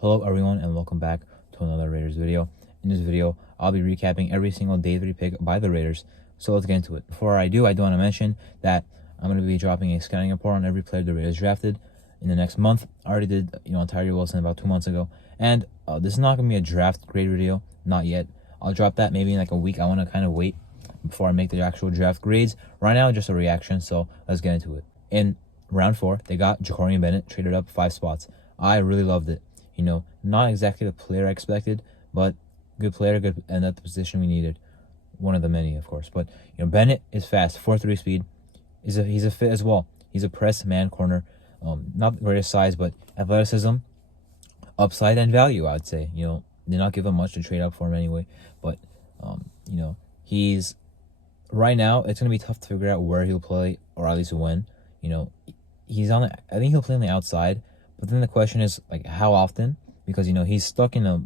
Hello everyone and welcome back to another Raiders video. In this video, I'll be recapping every single day 3 pick by the Raiders. So let's get into it. Before I do want to mention that I'm going to be dropping a scouting report on every player the Raiders drafted in the next month. I already did, on Tyree Wilson about 2 months ago. And this is not going to be a draft grade video, not yet. I'll drop that maybe in like a week. I want to kind of wait before I make the actual draft grades. Right now, just a reaction, so let's get into it. In round 4, they got Jakorian Bennett, traded up 5 spots. I really loved it. Not exactly the player I expected, but good player, good, and at the position we needed. One of the many, of course. But, Bennett is fast, 4.3 speed. He's a fit as well. He's a press man corner. Not the greatest size, but athleticism, upside, and value, I would say. Did not give him much to trade up for him anyway. But, he's... Right now, it's going to be tough to figure out where he'll play, or at least when. He's on... I think he'll play on the outside. But then the question is, like, how often? Because, he's stuck in a,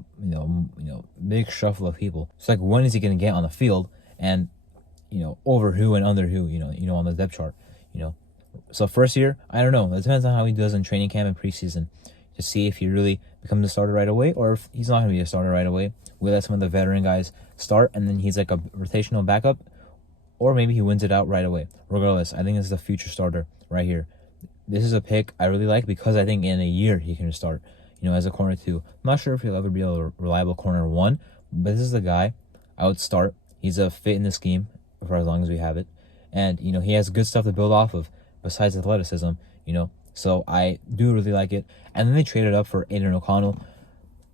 big shuffle of people. It's like, when is he going to get on the field? And, over who and under who, on the depth chart, So first year, I don't know. It depends on how he does in training camp and preseason to see if he really becomes a starter right away or if he's not going to be a starter right away. We'll let some of the veteran guys start and then he's like a rotational backup. Or maybe he wins it out right away. Regardless, I think this is a future starter right here. This is a pick I really like because I think in a year he can start, as a corner 2. I'm not sure if he'll ever be a reliable corner 1, but this is the guy I would start. He's a fit in the scheme for as long as we have it. And, he has good stuff to build off of besides athleticism, So I do really like it. And then they traded up for Aidan O'Connell.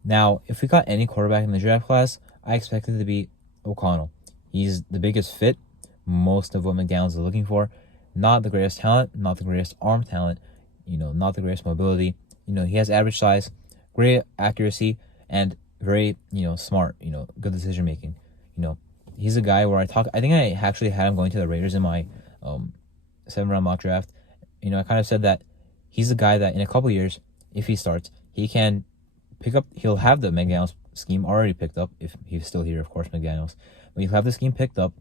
Now, if we got any quarterback in the draft class, I expect it to be O'Connell. He's the biggest fit, most of what McDaniels is looking for. Not the greatest talent, not the greatest arm talent, not the greatest mobility. He has average size, great accuracy, and very, smart, good decision making. He's a guy where I think I actually had him going to the Raiders in my 7th-round mock draft. I kind of said that he's a guy that in a couple years, if he starts, he can pick up, he'll have the McDaniels scheme already picked up, if he's still here, of course, McDaniels. But he'll have the scheme picked up.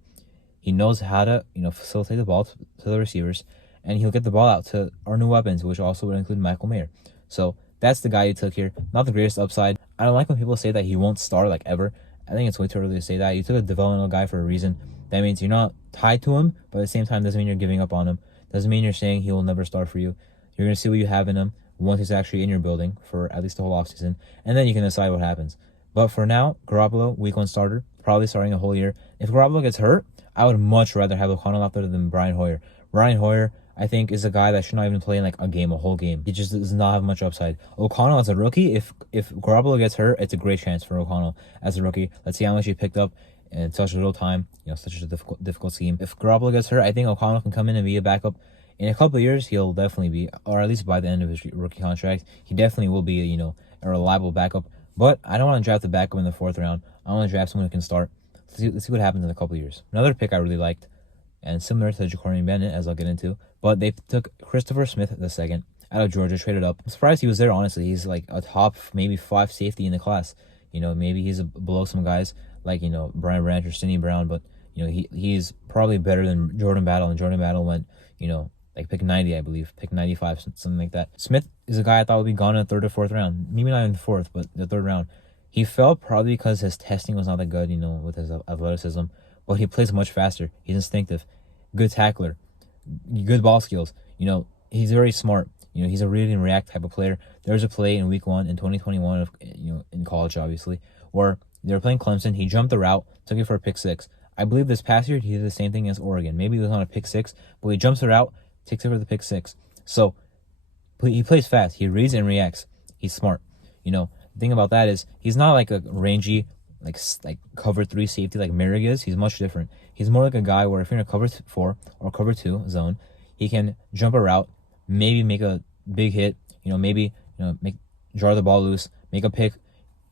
He knows how to, facilitate the ball to the receivers, and he'll get the ball out to our new weapons, which also would include Michael Mayer. So that's the guy you took here. Not the greatest upside. I don't like when people say that he won't start like ever. I think it's way too early to say that. You took a developmental guy for a reason. That means you're not tied to him, but at the same time doesn't mean you're giving up on him. Doesn't mean you're saying he will never start for you. You're going to see what you have in him once he's actually in your building for at least the whole offseason, and then you can decide what happens. But for now, Garoppolo, week 1 starter, probably starting a whole year. If Garoppolo gets hurt, I would much rather have O'Connell out there than Brian Hoyer. Brian Hoyer, I think, is a guy that should not even play in like a whole game. He just does not have much upside. O'Connell as a rookie, if Garoppolo gets hurt, it's a great chance for O'Connell as a rookie. Let's see how much he picked up in such a little time, such a difficult scheme. If Garoppolo gets hurt, I think O'Connell can come in and be a backup. In a couple of years, he'll definitely be, or at least by the end of his rookie contract, he definitely will be, a reliable backup. But I don't want to draft the backup in the 4th round. I want to draft someone who can start. Let's see what happens in a couple of years. Another pick I really liked, and similar to Jakorian Bennett, as I'll get into, but they took Christopher Smith II out of Georgia, traded up. I'm surprised he was there, honestly. He's like a top maybe 5 safety in the class. Maybe he's below some guys like, Brian Branch or Sidney Brown, but, he's probably better than Jordan Battle, and Jordan Battle went, like pick 90, I believe, pick 95, something like that. Smith is a guy I thought would be gone in the 3rd or 4th round. Maybe not in the 4th, but the 3rd round. He fell probably because his testing was not that good, with his athleticism. But he plays much faster. He's instinctive. Good tackler. Good ball skills. He's very smart. He's a read and react type of player. There was a play in week 1 in 2021, in college, obviously, where they were playing Clemson. He jumped the route, took it for a pick 6. I believe this past year he did the same thing as Oregon. Maybe it was on a pick 6, but he jumps the route, takes it for the pick 6. So he plays fast. He reads and reacts. He's smart. The thing about that is he's not like a rangy, like cover 3 safety like Merrick is. He's much different. He's more like a guy where if you're in a cover 4 or cover 2 zone, he can jump a route, maybe make a big hit, maybe jar the ball loose, make a pick.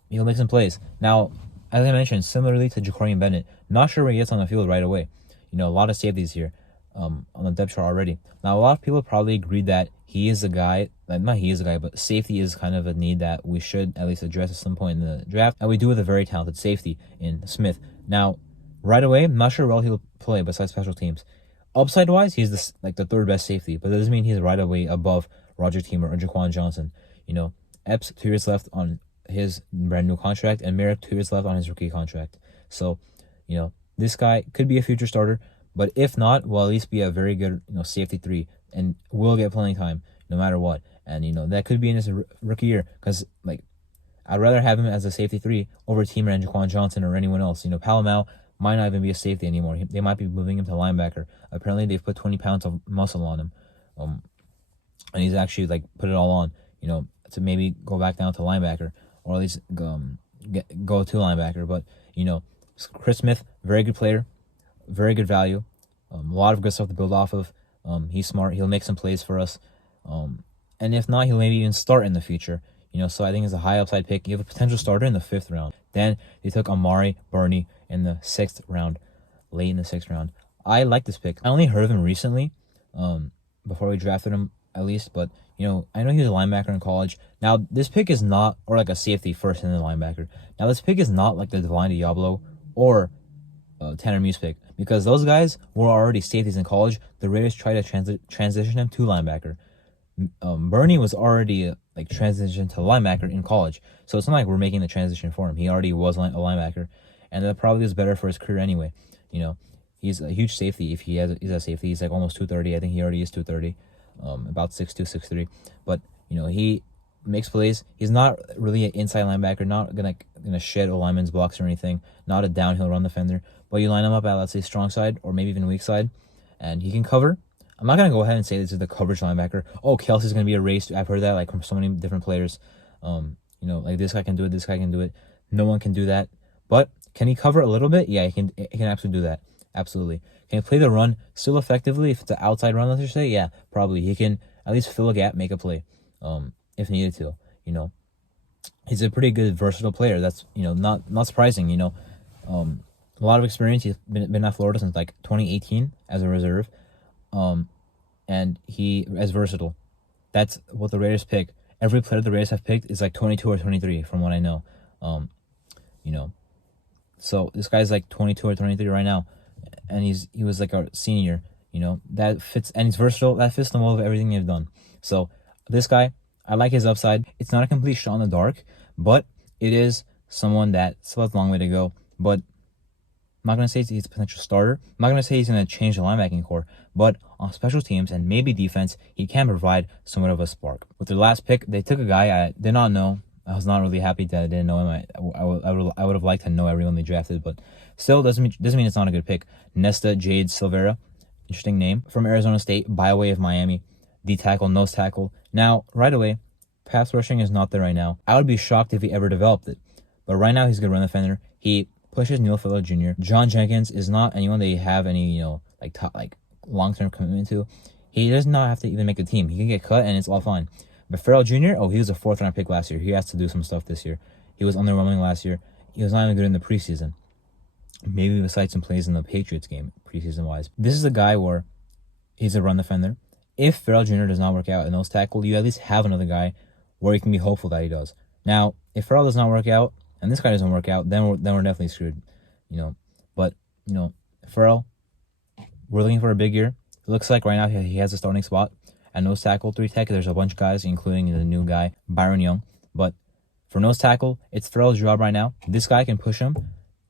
He'll make some plays. Now, as I mentioned, similarly to Jakorian Bennett, not sure when he gets on the field right away. A lot of safeties here on the depth chart already. Now, a lot of people probably agreed that he is a guy, but safety is kind of a need that we should at least address at some point in the draft. And we do with a very talented safety in Smith. Now, right away, I'm not sure where he'll play besides special teams. Upside-wise, he's the 3rd best safety, but that doesn't mean he's right away above Roger Teamer or Jaquan Johnson. Epps, 2 years left on his brand new contract, and Merrick 2 years left on his rookie contract. So, this guy could be a future starter, but if not, will at least be a very good, safety 3, and will get playing time no matter what. And, that could be in his rookie year, because, I'd rather have him as a safety 3 over Teamer and Jaquan Johnson or anyone else. Palomau might not even be a safety anymore. They might be moving him to linebacker. Apparently, they've put 20 pounds of muscle on him. And he's actually, put it all on, to maybe go back down to linebacker, or at least go to linebacker. But, Chris Smith, very good player, very good value, a lot of good stuff to build off of. He's smart. He'll make some plays for us. And if not, he'll maybe even start in the future. So I think it's a high upside pick. You have a potential starter in the 5th round. Then they took Amari Burney in the 6th round, late in the 6th round. I like this pick. I only heard of him recently, before we drafted him at least. But, I know he was a linebacker in college. Now, this pick is not, or like a safety first and then linebacker. Now, this pick is not like the Divine Diablo or Tanner Muse pick, because those guys were already safeties in college. The Raiders tried to transition him to linebacker. Burney was already transitioned to linebacker in college, so it's not like we're making the transition for him. He already was a linebacker, and that probably is better for his career anyway. He's a huge safety. If he's a safety, he's almost 230. I think he already is 230, about 6'2", 6'3". But he makes plays. He's not really an inside linebacker, not gonna shed a lineman's blocks or anything. Not a downhill run defender. But you line him up at, let's say, strong side or maybe even weak side, and he can cover. I'm not going to go ahead and say this is the coverage linebacker. Oh, Kelsey's going to be erased. I've heard that from so many different players. This guy can do it, this guy can do it. No one can do that. But can he cover a little bit? Yeah, he can absolutely do that. Absolutely. Can he play the run still effectively? If it's an outside run, let's just say, yeah, probably. He can at least fill a gap, make a play, if needed to. He's a pretty good, versatile player. That's, not surprising, A lot of experience. He's been at Florida since 2018 as a reserve. And he is versatile. That's what the Raiders pick. Every player the Raiders have picked is 22 or 23, from what I know. So this guy's 22 or 23 right now, and he was a senior. That fits, and he's versatile. That fits the mold of everything they've done. So this guy, I like his upside. It's not a complete shot in the dark, but it is someone that still has a long way to go. But I'm not going to say he's a potential starter. I'm not going to say he's going to change the linebacking core. But on special teams and maybe defense, he can provide somewhat of a spark. With their last pick, they took a guy I did not know. I was not really happy that I didn't know him. I would have liked to know everyone they drafted, but still doesn't mean it's not a good pick. Nesta Jade Silvera, interesting name, from Arizona State by way of Miami. D-tackle, nose tackle. Now, right away, pass rushing is not there right now. I would be shocked if he ever developed it. But right now, he's a good run defender. He pushes Neil Fuller Jr. John Jenkins is not anyone they have any, long-term commitment to. He does not have to even make the team. He can get cut and it's all fine. But Farrell Jr., he was a 4th round pick last year. He has to do some stuff this year. He was underwhelming last year. He was not even good in the preseason. Maybe besides some plays in the Patriots game, preseason-wise. This is a guy where he's a run defender. If Farrell Jr. does not work out at nose tackle, you at least have another guy where you can be hopeful that he does. Now, if Farrell does not work out, and this guy doesn't work out, then we're definitely screwed. But Farrell, we're looking for a big year. It looks like right now he has a starting spot at nose tackle, 3 tech. There's a bunch of guys, including the new guy, Byron Young. But for nose tackle, it's Farrell's job right now. This guy can push him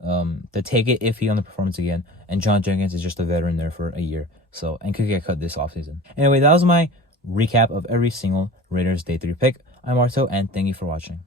to take it if he underperforms again. And John Jenkins is just a veteran there for a year. And could get cut this offseason. Anyway, that was my recap of every single Raiders Day 3 pick. I'm Arto, and thank you for watching.